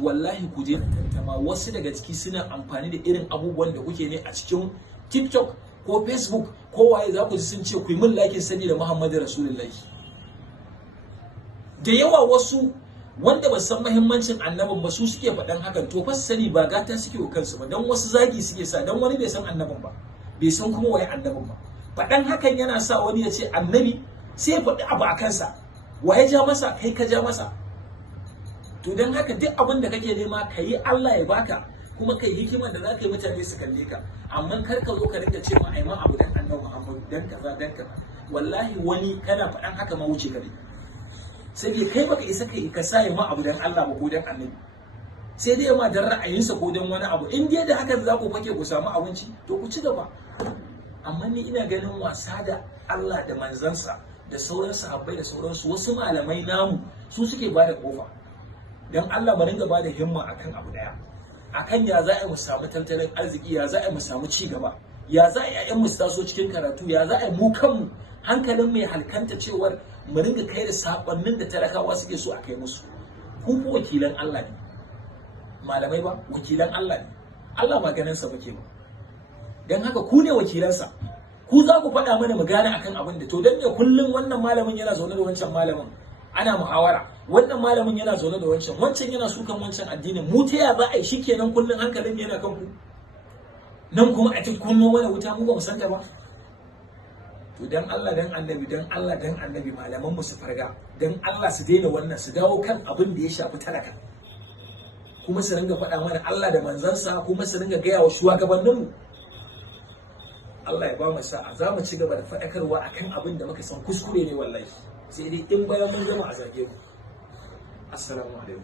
wallahi ku je ma wasu daga ciki suna amfani da irin abubuwan da kuke ne a cikin TikTok ko Facebook ko waye, za ku ji sun ce ku yi min lakin sani da Muhammadu Rasulullahi. Da yawa wasu wanda ba san muhimmancin annabin ba su suke faɗan hakan, to fa sani ba gata suke wa kansu ba, dan wasu zagi suke sa, dan wani bai san annabin ba, bai san kuma waye annabin ba. Faɗan hakan yana sa wani ya ce annabi, sai ya faɗi abu a kansa, waye ja masa? Kai ka ja masa. To don haka duk abin da kake nema ka yi, Allah ya baka, kuma kai hikimar da za ka yi mutane su kalle ka, amma kar ka zo ka rinka cewa ai ma abu dan annabi Muhammad dan kaza dan kaza. Wallahi wani kana faɗan haka ma wuce ka ne, sai dai kai baka isa kai ka sa ma abu dan Allah ba ko dan annabi, sai dai ma dan ra'ayinsa ko dan wani abu. In dai da haka za ku fake ku samu abinci, to ku ci gaba. Amma ni ina ganin wasa da Allah da manzansa da sauran sahabbai da sauransu, wasu malamai namu su suke bada kofa. Dan Allah mu ringa bada himma akan abu daya, akan ya za a mu samu tattalin arziki, ya za a mu samu ci gaba, ya za a yi mu taso cikin karatu, ya za a mu kanmu hankalin mai halkanta cewar mu ringa kai da sakonnin da talakawa suke so a kai musu. Ku ko wakilan Allah ne, malamai ba wakilan Allah ne, Allah ba ganin sa muke ba. Dan haka ku ne wakilansa, ku za ku faɗa mana mu gane akan abin da, to dan ne kullum wannan malamin yana zaune da wancan malamin ana muhawara, wannan malamin yana zaune da wancan, wancan yana sukan wancan addinin, mu ta ya za a yi shikenan kullun hankalin yana kan ku, nan kuma a cikin kunno mana wuta mu ba mu san ta ba. To dan Allah dan annabi, dan Allah dan annabi malaman mu su farga, dan Allah su daina wannan, su dawo kan abin da ya shafi talaka, kuma su ringa faɗa mana Allah da manzansa, kuma su ringa gaya wa shugabannin mu. Allah ya ba mu sa'a, za mu ci gaba da faɗakarwa akan abin da muka san kuskure ne wallahi, sai dai in bayan mun gama a zage ku. Assalamu alaikum.